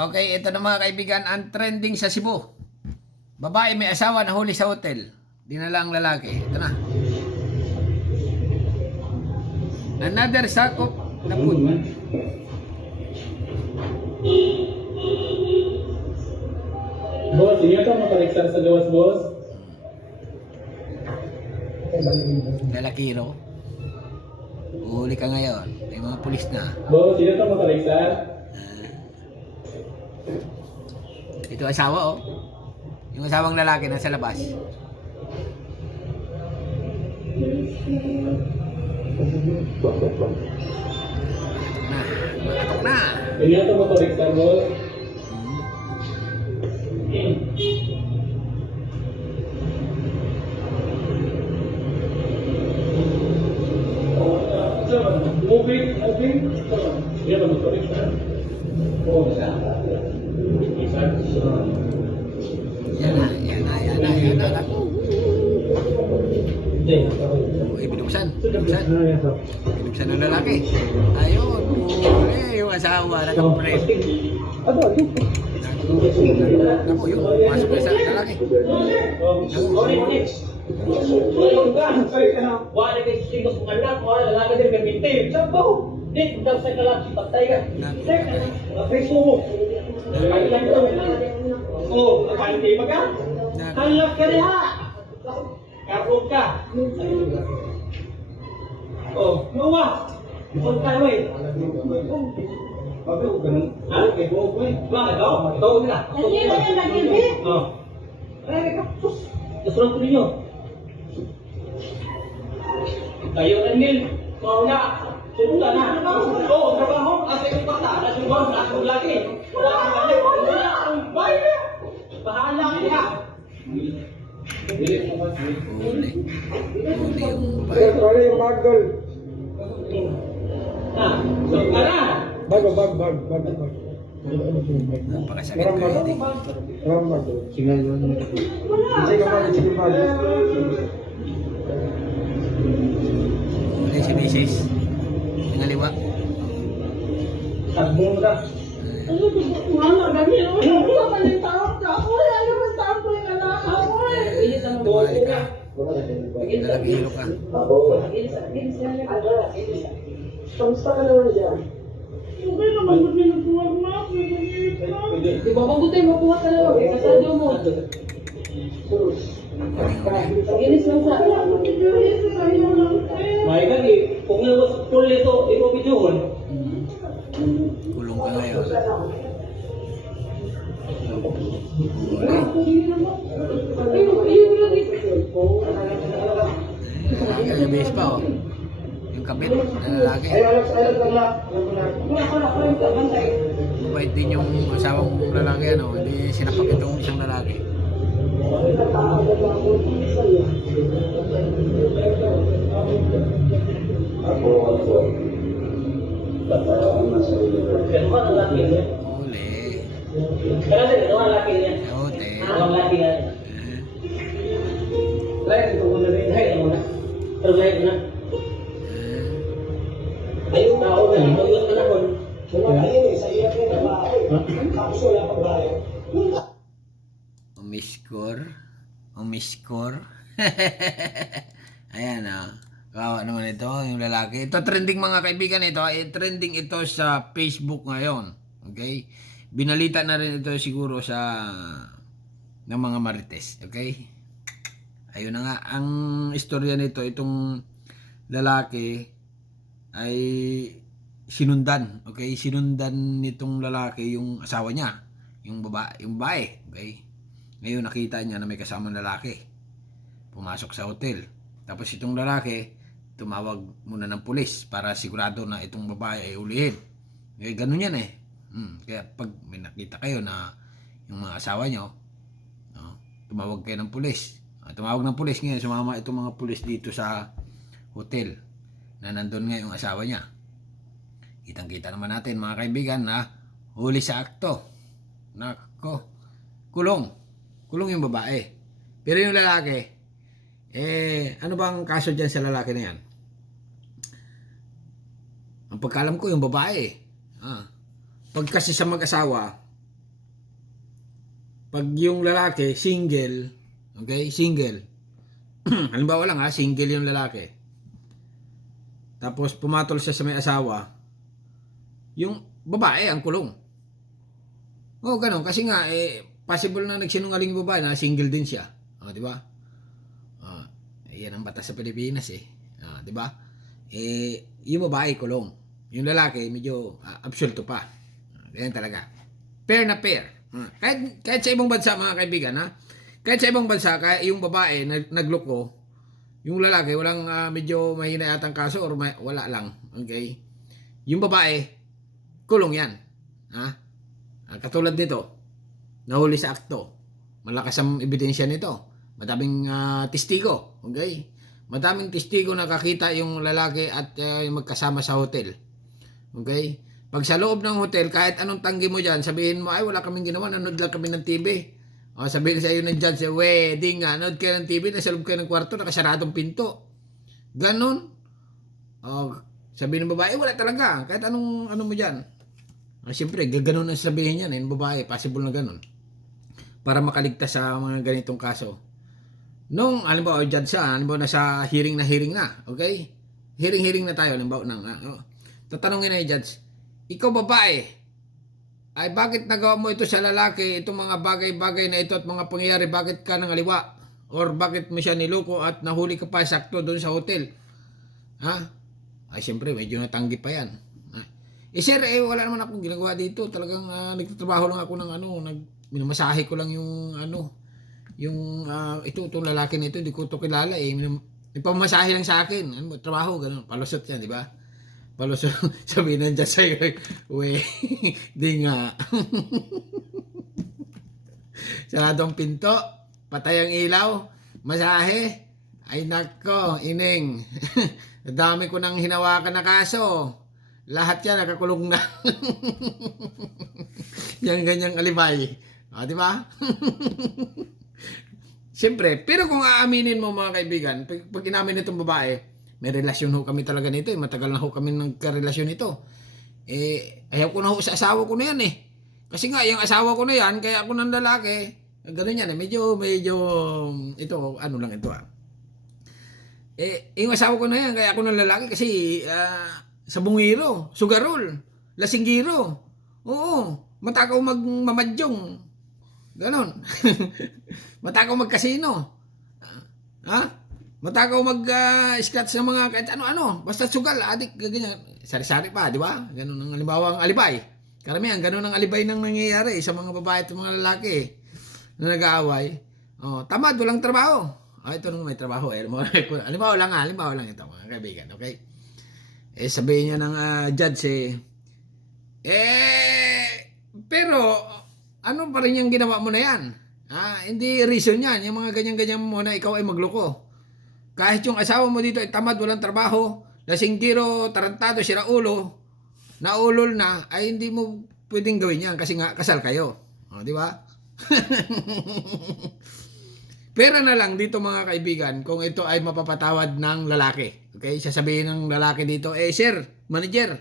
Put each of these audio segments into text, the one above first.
Okay, ito na mga kaibigan, ang trending sa Cebu. Babae may asawa na huli sa hotel. Dinala ang lalaki. Ito na. Another sakop na food. Boss, inyo ka makaliksan sa gawas, boss. Lalakiro. Huli ka ngayon. May mga pulis na. Boss, inyo ka makaliksan. Ito asawa oh. Yung asawang lalaki nasa labas. Makatok na. Inyo ka makaliksan, boss. Moving. Inyo ka makaliksan. Yan na. Naku. Binuksan ng lalaki. Ayun, huli yung asawa, naka-prep. Naku, yun, masok na sa lalaki. Wala kay singos mo anak, wala lalaki din gamitin. Sabaw! Di, daw sa kalat si patay ka. Preso mo. Oh, nakalimutan ba ka? Halak ka rin ha! Karong ka. Oh, mawa! Punta tayo eh. Ha? Bakit daw? Ikaw na. Hindi mo yung nag-ibig. Oh. Kasurang ko ninyo. Kayo Emil, mauna. Sumunta na. Oo, trabaho. Asa yung bata. Nasubaw na akong lagi. Bahala ka. Huli yung babae. So ka na. Napakasakit ko hindi. Huli si Mrs. Yung aliwa. Sabmo mo na. Mama, ganyan. Ano ka manitawag ka? Wala naman tawag ko yung anak ako. Tumali ka. Lalakiro ka. Kamusta ka naman dyan? Okay naman, ba't may nagtuwag na? Di ba mabuti, mabuha ka na lang. Kasadyo mo. Inis lang sa... May kagi, kung nga was full ito, ito videoon. Kulong ka ngayon. Yung base pa oh. Yung kabit na lalaki. Mabait din yung asawang lalaki ano. Hindi sinapak itong isang lalaki. Pero ano ang laki niya? Huli. Pero ano ang laki niya? Hotel. Ano ang laki niya? Lahat ito muna rin. Lahat muna. Pero lahat na. Ayun tao na. Ayun ka na kon. Umiskor. Ayan ah. Kawawa naman ito, yung lalaki. Ito trending mga kaibigan ito. Trending ito sa Facebook ngayon. Okay? Binalita na rin ito siguro sa ng mga marites. Okay? Ayun na nga. Ang istorya nito, itong lalaki ay sinundan. Okay? Sinundan nitong lalaki yung asawa niya. Yung babae. Okay? Ngayon nakita niya na may kasamang lalaki. Pumasok sa hotel. Tapos itong lalaki, tumawag muna ng pulis para sigurado na itong babae ay ulihin. Eh, ganun yan eh. Kaya pag may nakita kayo na yung mga asawa nyo, tumawag kayo ng pulis. Tumawag ng pulis ngayon, sumama itong mga pulis dito sa hotel na nandun nga yung asawa niya. Kitang-kita naman natin mga kaibigan na huli sa akto. Nako, kulong yung babae. Pero yung lalaki, ano bang kaso dyan sa lalaki na yan? Ang pagkalam ko, yung babae. Pag kasi sa mag-asawa, pag yung lalaki, single, okay, single. Halimbawa lang single yung lalaki. Tapos pumatol siya sa may asawa, yung babae ang kulong. Oo, ganun. Kasi nga, possible na nagsinungaling yung babae na single din siya. Di ba? Yan ang batas sa Pilipinas di ba? Yung babae kulong. Yung lalaki, medyo absulto pa. Ganyan talaga. Pair na pair. Kahit sa ibang bansa, mga kaibigan, kahit sa ibang bansa, kahit yung babae nagloko, yung lalaki, walang medyo mahina yatang kaso or wala lang. Okay? Yung babae, kulong yan. Katulad nito, nahuli sa akto. Malakas ang ebidensya nito. Madaming testigo. Okay? Madaming testigo nakakita yung lalaki at yung magkasama sa hotel. Okay? Pag sa loob ng hotel, kahit anong tanggi mo dyan, sabihin mo, ay wala kaming ginawa, nanood lang kami ng TV. Sabihin sa iyo ng judge, wedding nga, nanood kayo ng TV, nasa loob kayo ng kwarto, nakasaradong pinto. Ganon. Sabihin ng babae, wala talaga. Kahit anong ano mo dyan. Siyempre, gaganon na sabihin yan. Yung babae, possible na ganon. Para makaligtas sa mga ganitong kaso. Nung, halimbawa, judge siya, halimbawa, nasa hearing na, okay? Hearing na tayo, halimbawa, tatanungin na yung judge, ikaw babae, ay bakit nagawa mo ito sa lalaki, itong mga bagay-bagay na ito at mga pangyayari, bakit ka nangaliwa? Or bakit mo siya niloko at nahuli ka pa sakto doon sa hotel? Ay, siyempre, medyo natanggi pa yan. Sir, wala naman akong ginagawa dito. Talagang nagtatrabaho lang ako ng minamasahe ko lang yung itong lalaki na ito, hindi ko ito kilala Ipamasahe lang sa akin. Trabaho, ganun. Palusot yan, di ba? Palusot. Sabihin nandiyan sa'yo, di nga. Saradong pinto, patay ang ilaw, masahe. Ay nako, ineng. Dami ko nang hinawakan na kaso. Lahat yan, nakakulong na. Yan ganyang alibay. Di ba? Siyempre, pero kung aaminin mo mga kaibigan, pag inamin itong babae, may relasyon ho kami talaga nito. Matagal na ho kami nagkarelasyon nito. Ayaw ko na ho sa asawa ko na yan Kasi nga, yung asawa ko na yan, kaya ako ng lalaki, ganun yan medyo, ito, ano lang ito yung asawa ko na yan, kaya ako ng lalaki kasi, sabungiro, sugarol, lasinggiro, oo, matakaw magmamadyong, ganon. Matakaw magkasino. Matakaw mag-scratch ng mga kahit ano-ano. Basta sugal, adik, ganyan. Sari-sari pa, di ba? Ganon ang halimbawa ang alibay. Karamihan, ganon ang alibay nang nangyayari sa mga babae at mga lalaki na nag-aaway. Tamad, walang trabaho. Ito nung may trabaho. Halimbawa lang ito, mga kaibigan. Okay? Sabihin niya ng judge pero, ano pa rin yung ginawa mo na yan? Hindi reason yan. Yung mga ganyan-ganyan mo na ikaw ay magloko. Kahit yung asawa mo dito ay tamad, walang trabaho, lasinggiro, tarantado, siraulo, naulol na, ay hindi mo pwedeng gawin yan kasi nga kasal kayo. Di ba? Pera na lang dito mga kaibigan kung ito ay mapapatawad ng lalaki. Okay? Sasabihin ng lalaki dito, sir, manager,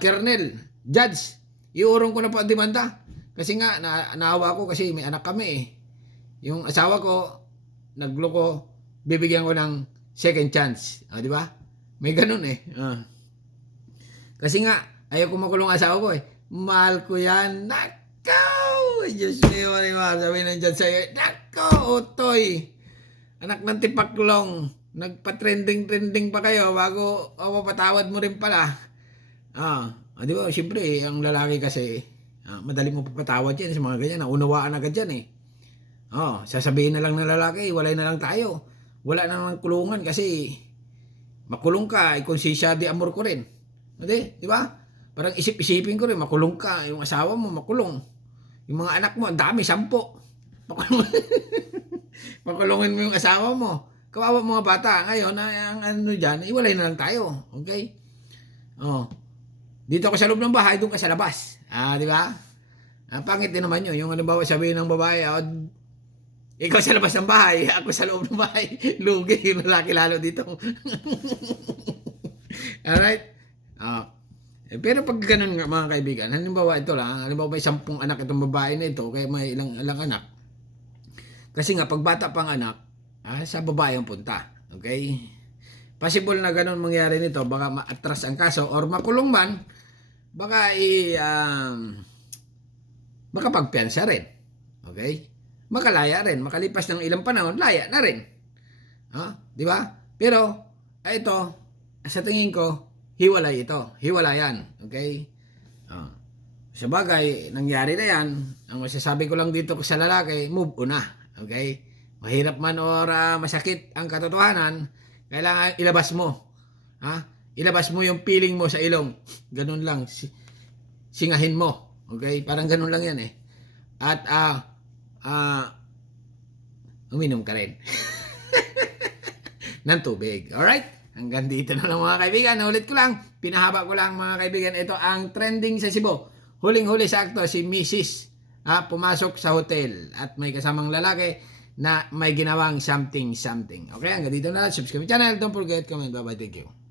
kernel, judge, iurong ko na po ang demanda. Kasi nga, naawa ko kasi may anak kami Yung asawa ko, nagloko, bibigyan ko ng second chance. Di ba? May ganun Kasi nga, ayaw ko makulong asawa ko Mahal ko yan. Nakaw! Diyos ko, sabi ng dyan sa'yo, nakaw, utoy. Anak ng tipaklong. Nagpa-trending pa kayo bago mapatawad mo rin pala. Di ba? Siyempre, ang lalaki kasi, madali mo papatawad yan sa mga ganyan. Naunawaan agad yan sasabihin na lang ng lalaki, walay na lang tayo. Wala na naman kulungan kasi makulong ka, konsensya di amor ko rin. Di ba? Parang isip-isipin ko rin, makulong ka, yung asawa mo makulong. Yung mga anak mo, ang dami, 10. Makulungin mo yung asawa mo. Kawawa mga bata. Ngayon, ang ano dyan, iwalay na lang tayo. Okay? Dito ako sa loob ng bahay, doon ka sa labas. Di ba? Pangit din naman yun. Yung halimbawa sabihin ng babae, ikaw sa labas ng bahay, ako sa loob ng bahay. Lugi yung lalaki lalo dito. Alright? Pero pag ganun nga mga kaibigan, halimbawa ito lang, halimbawa may 10 anak itong babae na ito, kaya may ilang anak. Kasi nga, pag bata pang anak, sa babae ang punta. Okay? Possible na ganun mangyari nito, baka ma-atras ang kaso, or makulong man, baka makapagpiansa rin. Okay? Makalaya rin. Makalipas ng ilang panahon, laya na rin. Di ba? Pero, ito, sa tingin ko, hiwalay ito. Hiwalayan. Okay? Sa bagay, nangyari na yan. Ang masasabi ko lang dito sa lalaki, move on na. Okay? Mahirap man or masakit ang katotohanan, kailangan ilabas mo. Ilabas mo yung feeling mo sa ilong. Ganun lang. Singahin mo. Okay? Parang ganun lang yan eh. At, uminom ka rin. Ng tubig. Alright? Hanggang dito na lang mga kaibigan. Ulit ko lang. Pinahaba ko lang mga kaibigan. Ito ang trending sa Cebu. Huling-huli sakto si Mrs. Pumasok sa hotel at may kasamang lalaki na may ginawang something. Okay? Hanggang dito na. Subscribe channel. Don't forget comment. Bye-bye. Thank you.